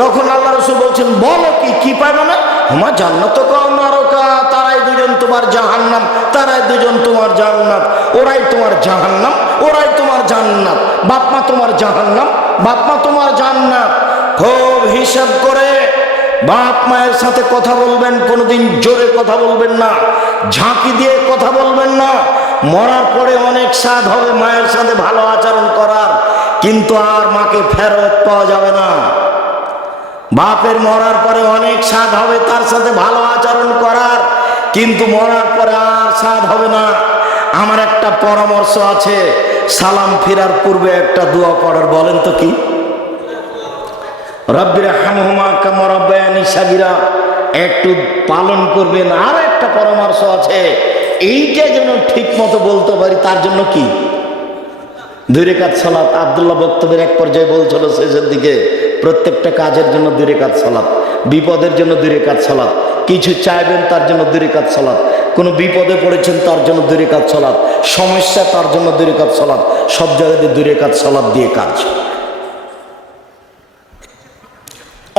তখন আল্লাহ রাসূল বলছেন, বলো কি পাইবে না? হুমা জান্নাতুকা ওয়া নারুকা, তারাই দুজন তোমার জাহান্নাম, তারাই দুজন তোমার জান্নাত। ওরাই তোমার জাহান্নাম, ওরাই তোমার জান্নাত। বাপ মা তোমার জাহান্নাম, বাপ মা তোমার জান্নাত। খুব হিসাব করে বাপ মায়ের সাথে কথা বলবেন, কোনোদিন জোরে কথা বলবেন না, ঝাঁকি দিয়ে কথা বলবেন না। মরার পরে অনেক স্বাদ হবে মায়ের সাথে ভালো আচরণ করার, কিন্তু আর মাকে ফেরত পাওয়া যাবে না। বাপের মরার পরে অনেক স্বাদ হবে তার সাথে ভালো আচরণ করার, কিন্তু মরার পরে আর স্বাদ হবে না। আমার একটা পরামর্শ আছে, সালাম ফেরার পূর্বে একটা দোয়া পড়ার। বলেন তো কি? রব্বিরহামহুমা কামা রাব্বায়ানি সাগীরা একটু পালন করবেন। আর একটা পরামর্শ আছে, এইটা যেন ঠিক মতো বলতে পারি, তার জন্য কি 2 রাকাত সালাত। আব্দুল্লাহ বক্তব্যের এক পর্যায়ে বলছিল শেষের দিকে, প্রত্যেকটা কাজের জন্য 2 রাকাত সালাত, বিপদের জন্য 2 রাকাত সালাত, কিছু চাইবেন তার জন্য 2 রাকাত সালাত, কোনো বিপদে পড়েছেন তার জন্য 2 রাকাত সালাত, সমস্যা তার জন্য 2 রাকাত সালাত, সব জায়গাতে 2 রাকাত সালাত দিয়ে কাজ।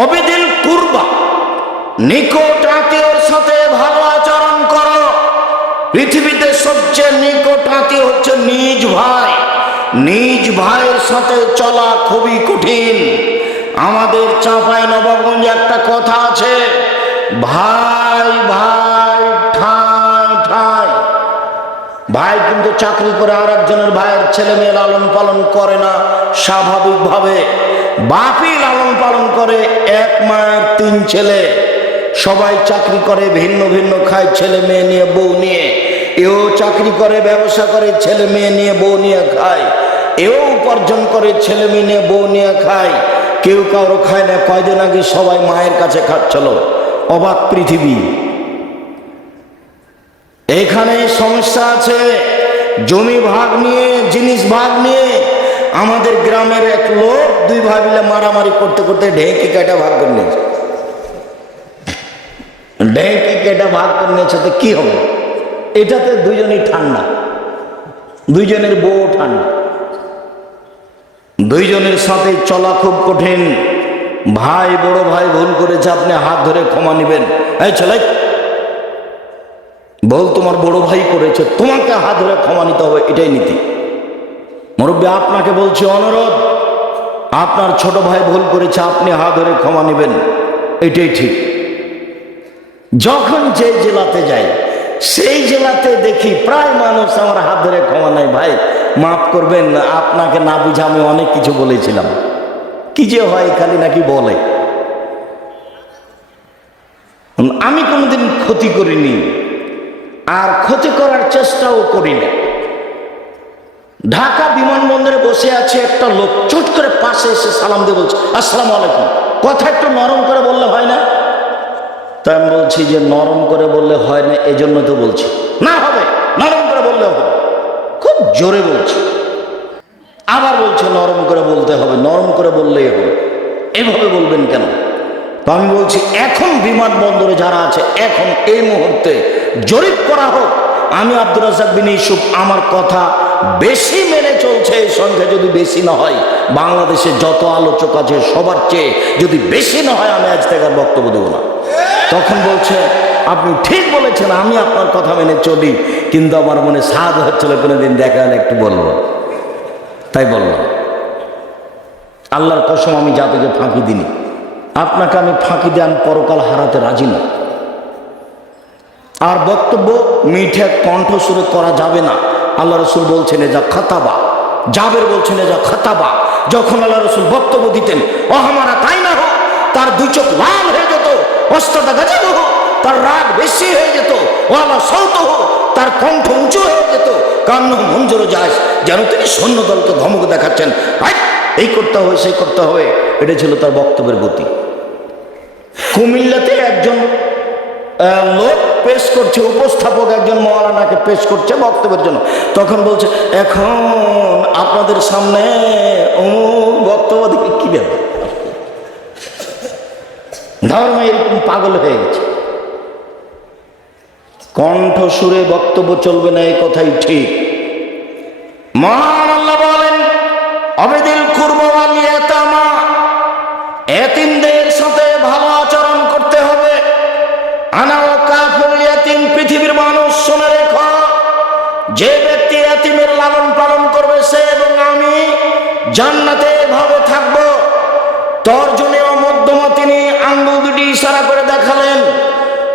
অবিদিল কুরবা, নিকট আত্মীয়র সাথে ভালো আচরণ করো। পৃথিবীতে সবচেয়ে নিকট আত্মীয় হচ্ছে নিজ ভাই। নিজ ভাইয়ের সাথে চলা খুবই কঠিন। আমাদের চাঁপাইনবাবগঞ্জে একটা কথা আছে, ভাই ভাই ঠাঁই ঠাঁই। ভাই কিন্তু চাকরি করে আর একজনের ভাইয়ের ছেলে মেয়ে লালন পালন করে না স্বাভাবিকভাবে। বাপই লালন পালন করে, এক মায়ের 3 ছেলে, সবাই চাকরি করে, ভিন্ন ভিন্ন খায়, ছেলে মেয়ে নিয়ে বউ নিয়ে। এও চাকরি করে, ব্যবসা করে, ছেলে মেয়ে নিয়ে বউ নিয়ে খায়। এও উপার্জন করে, ছেলে মেয়ে নিয়ে বউ নিয়ে খায়। কেউ কারো খায় না। কয়দিন আগে সবাই মায়ের কাছে খাচ্ছিল। অবাক পৃথিবী। এখানে সমস্যা আছে, জমি ভাগ নিয়ে, জিনিস ভাগ নিয়ে। আমাদের গ্রামের এক লোক 2 ভাই মিলে মারামারি করতে করতে ঢেঁকি কেটে ভাগ করে নিয়েছে। ঢেঁকি কেটে ভাগ করে নিয়েছে তো কি হবে? এটাতে দুজনই ঠান্ডা, দুইজনের বউ ঠান্ডা, দুইজনের সাথে চলা খুব কঠিন। ভাই বড় ভাই ভুল করেছে, আপনি হাত ধরে ক্ষমা নেবেন। এই ছেলে, বল তোমার বড় ভাই করেছে, তোমাকে হাত ধরে ক্ষমা নিতে হবে, এটাই নীতি। মুরব্বী আপনাকে বলছি, অনুরোধ, আপনার ছোট ভাই ভুল করেছে, আপনি হাত ধরে ক্ষমা নেবেন, এটাই ঠিক। যখন যে জেলাতে যাই, সেই জেলাতে দেখি প্রায় মানুষ আমার হাত ধরে ক্ষমা নেয়। ভাই মাফ করবেন, আপনাকে না বুঝে আমি অনেক কিছু বলেছিলাম। কি যে হয়, খালি নাকি বলে। আমি কোনোদিন ক্ষতি করিনি, আর ক্ষতি করার চেষ্টাও করি না। ঢাকা বিমানবন্দরে বসে আছে একটা লোক, চট করে পাশে এসে সালাম দিয়ে বলছে, আসসালামু আলাইকুম। কথা একটু নরম করে বললে হয় না? তাই আমি বলছি যে নরম করে বললে হয় না, এজন্য তো বলছি। না হবে, নরম করে বললে হবে। খুব জোরে বলছি, আবার বলছে নরম করে বলতে হবে, নরম করে বললেই হবে। এভাবে বলবেন কেন? তো আমি বলছি, এখন বিমানবন্দরে যারা আছে, এখন এই মুহূর্তে জরিপ করা হোক। আমি আব্দুর রাজ্জাক বিন ইউসুফ, আমার কথা বেশি মেনে চলছে, এই সংখ্যা যদি বেশি না হয়, বাংলাদেশে যত আলোচক আছে সবার চেয়ে যদি বেশি না হয়, আমি আজ থেকে আর বক্তব্য দেবো না। তখন বলছে, আপনি ঠিক বলেছেন, আমি আপনার কথা মেনে চলি, কিন্তু আমার মনে সাধ হচ্ছিল কোনোদিন দেখা হলে একটু বলবো, তাই বললাম। আল্লাহর কসম, আমি জাতিকে ফাঁকি দিনি। আপনাকে আমি ফাঁকি দেন, পরকাল হারাতে রাজি না। আর বক্তব্য মিঠে কণ্ঠস্বরে করা যাবে না। আল্লাহ রসুল বলছেন এজা খাতাবা, জাবের বলছেন এজা খাতাবা। যখন আল্লাহ রসুল বক্তব্য দিতেন, ও হামারা তাই না হোক, তার 2 চোখ লাল হয়ে যেত, অস্তাদা গাজাব হোক, তার রাগ বেশি হয়ে যেত, ওয়ালা সৌত হোক, তার কণ্ঠ উঁচু হয়ে যেত, কান্ন মঞ্জুর যায়, যেন তিনি সৈন্যদলকে ধমক দেখাচ্ছেন, এই করতে হবে, সেই করতে হবে। এটা ছিল তার বক্তব্যের গতি। কুমিল্লাতে একজন লোক পেশ করছে, উপস্থাপক একজন মওলানাকে পেশ করছে বক্তব্যের জন্য। তখন বলছে, এখন আপনাদের সামনে বক্তব্য দেখে কি ব্যাপার, ধর্ম এরকম পাগল হয়ে গেছে। কণ্ঠ সুরে বক্তব্য চলবে না, এই কথাই ঠিক। মহান আল্লাহ বলেন, অবেদিল কুরবা ওয়াল ইয়াতামা, এতিমদের পৃথিবীর মানুষ শুনে রেখো, যে ব্যক্তি এতিমের লালন পালন করবে সে এবং আমি জান্নাতে এভাবে থাকবো। তর্জনীয় মধ্যমা তিনি আঙ্গুল দুটি ইশারা করে দেখালেন,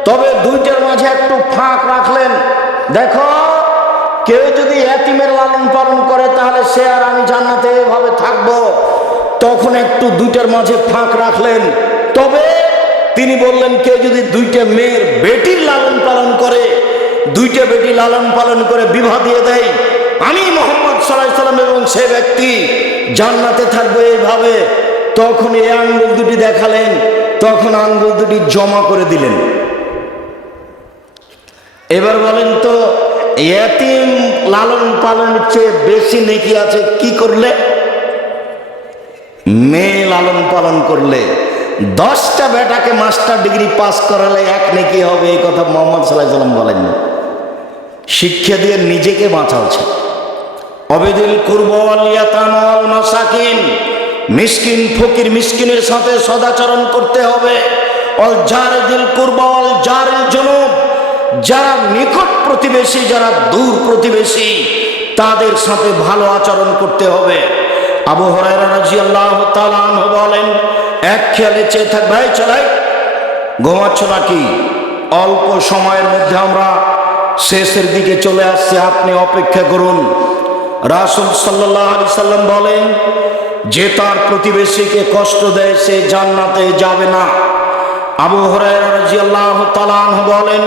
তবে দুইটার মাঝে একটু ফাঁক রাখলেন। দেখো, কেউ যদি এতিমের লালন পালন করে তাহলে সে আর আমি জান্নাতে এভাবে থাকবো। তখন একটু দুইটার মাঝে ফাঁক রাখলেন, তবে তিনি বললেন কেউ যদি দুইটা মেয়ের বেটির লালন পালন করে, দুইটা বেটি লালন পালন করে বিবাহ দিয়ে দেয়, আমি মুহাম্মদ সাল্লাল্লাহু আলাইহি সাল্লাম এবং সে ব্যক্তি জান্নাতে থাকবো এইভাবে। তখন এই আঙ্গুল দুটি দেখালেন, তখন আঙ্গুল দুটি জমা করে দিলেন। এবার বলেন তো, এতিম লালন পালনের চেয়ে বেশি নেকি আছে কি করলে? মেয়ে লালন পালন করলে। 10টা বেটাকে মাস্টার ডিগ্রি পাস করালে এক নেকি হবে, এই কথা মুহাম্মদ সাল্লাল্লাহু আলাইহি সাল্লাম বলেননি। শিক্ষা দিয়ে নিজেকে বাঁচাচ্ছে। অবেদিল কুরবা ওয়াল ইয়াতামা ওয়াল মাসাকিন, মিসকিন ফকির মিসকিনের সাথে সদাচরণ করতে হবে। ওয়াল জারিদিল কুরবা ওয়াল জারিল জুনুব, যারা নিকট প্রতিবেশী যারা দূর প্রতিবেশী তাদের সাথে ভালো আচরণ করতে হবে। আবু হুরায়রা রাদিয়াল্লাহু তাআলা আনহু বলেন, এক খেয়ালে চেয়ে থাকবে, চলাই ঘুমাচ্ছ নাকি? অল্প সময়ের মধ্যে আমরা শেষের দিকে চলে আসছি, আপনি অপেক্ষা করুন। রাসূল সাল্লাল্লাহু আলাইহি সাল্লাম বলেন, যে তার প্রতিবেশীকে কষ্ট দেয় সে জান্নাতে যাবে না। আবু হুরায়রা রাদিয়াল্লাহু তাআলা আনহু বলেন,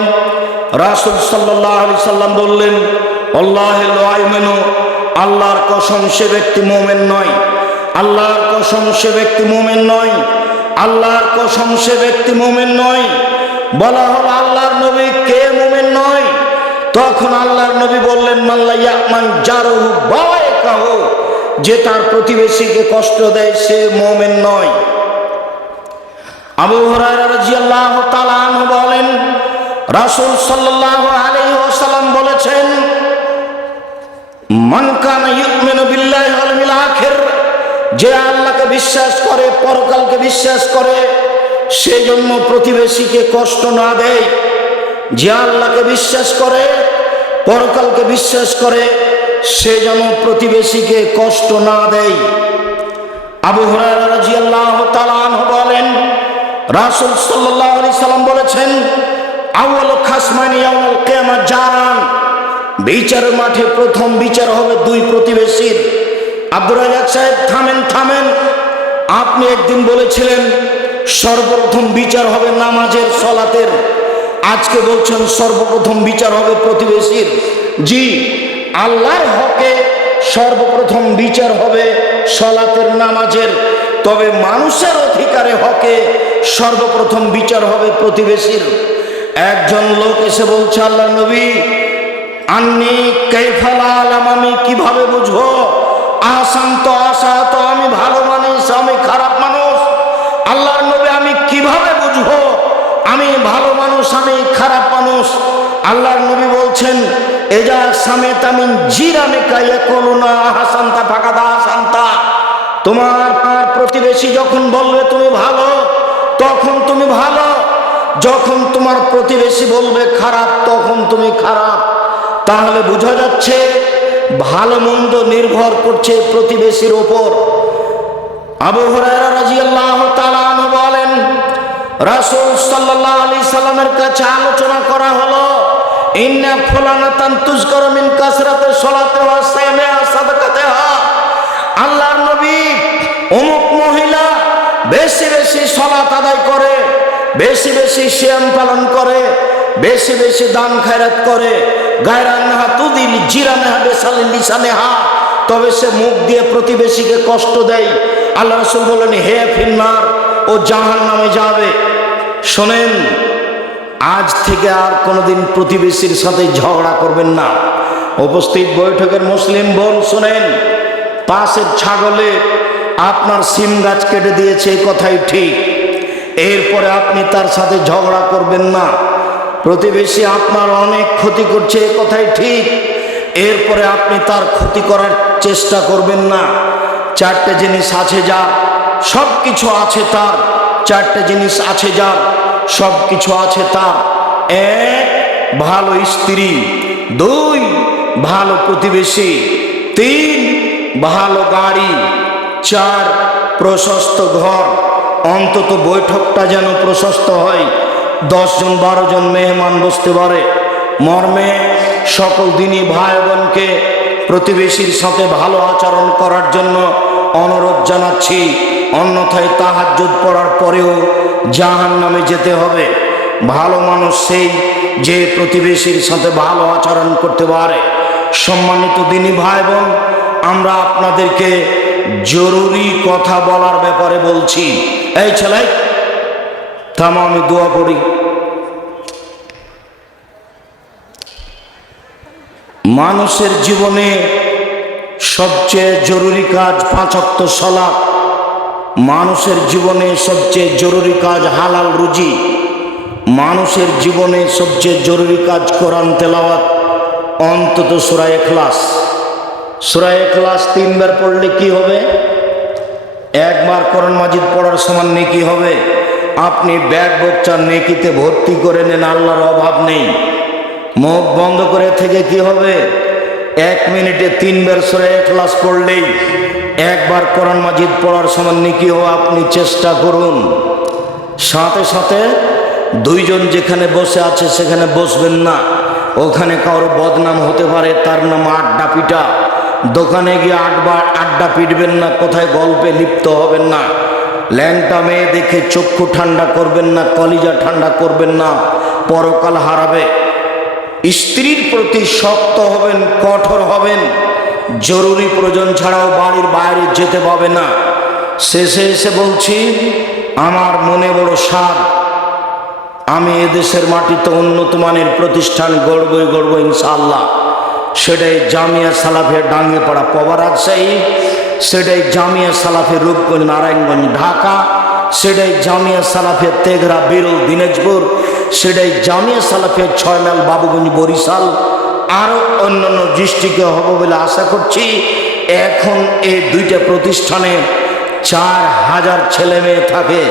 রাসূল সাল্লাল্লাহু আলাইহি সাল্লাম বললেন, আল্লাহুল আইমানু, আল্লাহর কসম সে ব্যক্তি মুমিন নয়, আল্লাহর কসম সে ব্যক্তি মুমিন নয়, আল্লাহর কসম সে ব্যক্তি মুমিন নয়। বলা হলো আল্লাহর নবী কে মুমিন নয়? তখন আল্লাহর নবী বললেন, মাল্লা ইয়ামান জারুহু বাওয়াইকাহু, যে তার প্রতিবেশীকে কষ্ট দেয় সে মুমিন নয়। আবু হুরায়রা রাদিয়াল্লাহু তাআলা আনহু বলেন, রাসূল সাল্লাল্লাহু আলাইহি ওয়াসাল্লাম বলেছেন, মান কানা ইউমিনু বিল্লাহি ওয়াল ইয়াউমিল আখির, যে আল্লাহকে বিশ্বাস করে পরকালকে বিশ্বাস করে সেজন্য প্রতিবেশীকে কষ্ট না দেয়। যে আল্লাহকে বিশ্বাস করে পরকালকে বিশ্বাস করে সে যেন প্রতিবেশীকে কষ্ট না দেয়। আবু হুরায়রা রাদিয়াল্লাহু তাআলা আনহু বলেন, রাসূল সাল্লাল্লাহু আলাইহি সাল্লাম বলেছেন, আউয়ালু খাসমানি ইয়াউমুল কিয়ামাহ জারান, বিচারের মাঠে প্রথম বিচার হবে দুই প্রতিবেশীর। আব্দুর রাজ্জাক সাহেব থামেন থামেন, আপনি একদিন বলেছিলেন সর্বপ্রথম বিচার হবে নামাজের সালাতের, আজকে বলছেন সর্বপ্রথম বিচার হবে প্রতিবেশীর। জি, আল্লাহর হকে সর্বপ্রথম বিচার হবে সালাতের নামাজের, তবে মানুষের অধিকারে হকে সর্বপ্রথম বিচার হবে প্রতিবেশীর। একজন লোক এসে বলছে, আল্লাহর নবী, আন্নি কাইফা লা আলাম, আমি কিভাবে বুঝবো? আহসান্ত আসাত, আমি ভালো মানুষ আমি খারাপ মানুষ। আল্লাহর নবী, আমি কিভাবে বুঝবো আমি ভালো মানুষ আমি খারাপ মানুষ? আল্লাহর নবী বলছেন, এজা সামেত আমিন জিরানিকা ইয়াকুলুনা আহসানতা ফাকাদ আহসানতা, তোমার প্রতিবেশী যখন বলবে তুমি ভালো তখন তুমি ভালো, যখন তোমার প্রতিবেশী বলবে খারাপ তখন তুমি খারাপ। তাহলে বোঝা যাচ্ছে ভালো মন্দ নির্ভর করছে প্রতিবেশীর উপর। আবু হুরায়রা রাদিয়াল্লাহু তাআলা আনহু বলেন, রাসূল সাল্লাল্লাহু আলাইহি সাল্লামের কাছে আলোচনা করা হলো, ইন্না ফুলানাতান তুযকারু মিন কাসরাতি সালাতি ওয়া সিয়ামিহা সাদাকাতিহা, আল্লাহর নবী অমুক মহিলা বেশি বেশি সালাত আদায় করে, বেশি বেশি সিয়াম পালন করে, বেশি বেশি দান খায়রাত করে, গায়রান্নাহা তুদিল জিরানাহা বিসালিল লিসানিহা, তবে সে মুখ দিয়ে প্রতিবেশীকে কষ্ট দেয়। আল্লাহ রাসূল বলেন, হে ফিন্নার, ও জাহান্নামে যাবে। শোনেন, আজ থেকে আর কোনোদিন প্রতিবেশীর সাথে ঝগড়া করবেন না। উপস্থিত বৈঠকের মুসলিম বোন শোনেন, পাশের ছাগলে আপনার সিম গাছ কেটে দিয়েছে, এই কথাই ঠিক। এরপরে আপনি তার সাথে ঝগড়া করবেন না। প্রতিবেশী আপনার অনেক ক্ষতি করছে, এই কথাই ঠিক। এরপরে আপনি তার ক্ষতি করার চেষ্টা করবেন না। চারটে জিনিস আছে যার, সব কিছু আছে তার। চারটে জিনিস আছে যার, সব কিছু আছে তার। এক, ভালো স্ত্রী, 2 ভালো প্রতিবেশী, 3 ভালো গাড়ি, 4 প্রশস্ত ঘর, অন্তত বৈঠকটা যেন প্রশস্ত হয়, 10 জন 12 জন মেহমান বসতে পারে। মর্মে সকল দিনই ভাই বোনকে প্রতিবেশীর সাথে ভালো আচরণ করার জন্য অনুরোধ জানাচ্ছি, অন্যথায় তাহাজ্জুদ পড়ার পরেও জাহান্নামে যেতে হবে। ভালো মানুষ সেই যে প্রতিবেশীর সাথে ভালো আচরণ করতে পারে। সম্মানিত দিনী ভাই বোন, আমরা আপনাদেরকে জরুরি কথা বলার ব্যাপারে বলছি। এই ছেলে থামো, আমি দোয়া পড়ি। মানুষের জীবনে সবচেয়ে জরুরি কাজ 5 ওয়াক্ত সালাত। মানুষের জীবনে সবচেয়ে জরুরি কাজ হালাল রুজি। মানুষের জীবনে সবচেয়ে জরুরি কাজ কোরআন তেলাওয়াত, অন্তত সূরা ইখলাস। সূরা ইখলাস 3 বার পড়লে কি হবে? 1 বার কোরআন মাজিদ পড়ার সমান নেকি হবে। আপনি ব্যাগ বচ্চা নেকিতে ভর্তি করে নেন, আল্লাহর অভাব নেই। মুখ বন্ধ করে থেকে কি হবে? 1 মিনিটে 3 বার সূরা ইখলাস পড়লেই 1 বার কোরআন মাজিদ পড়ার সমান নেকি হবে। আপনি চেষ্টা করুন। সাথে সাথে 2 জন যেখানে বসে আছে সেখানে বসবেন না। ওখানে কারো বদনাম হতে পারে, তার নাম আড্ডা পিটা। দোকানে গিয়ে আড্ডা পিটবেন না, কোথায় গল্পে লিপ্ত হবেন না। ল্যাংটা মেয়ে দেখে চক্ষু ঠান্ডা করবেন না, কলিজা ঠান্ডা করবেন না, পরকাল হারাবে। স্ত্রীর প্রতি শক্ত হবেন, কঠোর হবেন। জরুরি প্রয়োজন ছাড়াও বাড়ির বাইরে যেতে পাবে না। শেষে এসে বলছি, আমার মনে বড় সাধ, আমি এদেশের মাটিতে উন্নত মানের প্রতিষ্ঠান গড়ব ইনশাআল্লাহ। সেটাই জামিয়া সালাফিয়া ডাঙ্গিপাড়া পবা রাজশাহী, সেটাই জামিয়া সালাফিয়া রূপগঞ্জ নারায়ণগঞ্জ ঢাকা, সেটাই জামিয়া সালাফিয়া তেঘরা বিরল দিনাজপুর, সেটাই জামিয়া সালাফিয়া 6 মাইল বাবুগঞ্জ বরিশাল, আরও অন্যান্য ডিস্ট্রিক্টে হবে বলে আশা করছি। এখন এই 2টা প্রতিষ্ঠানে 4000 ছেলে মেয়ে থাকে।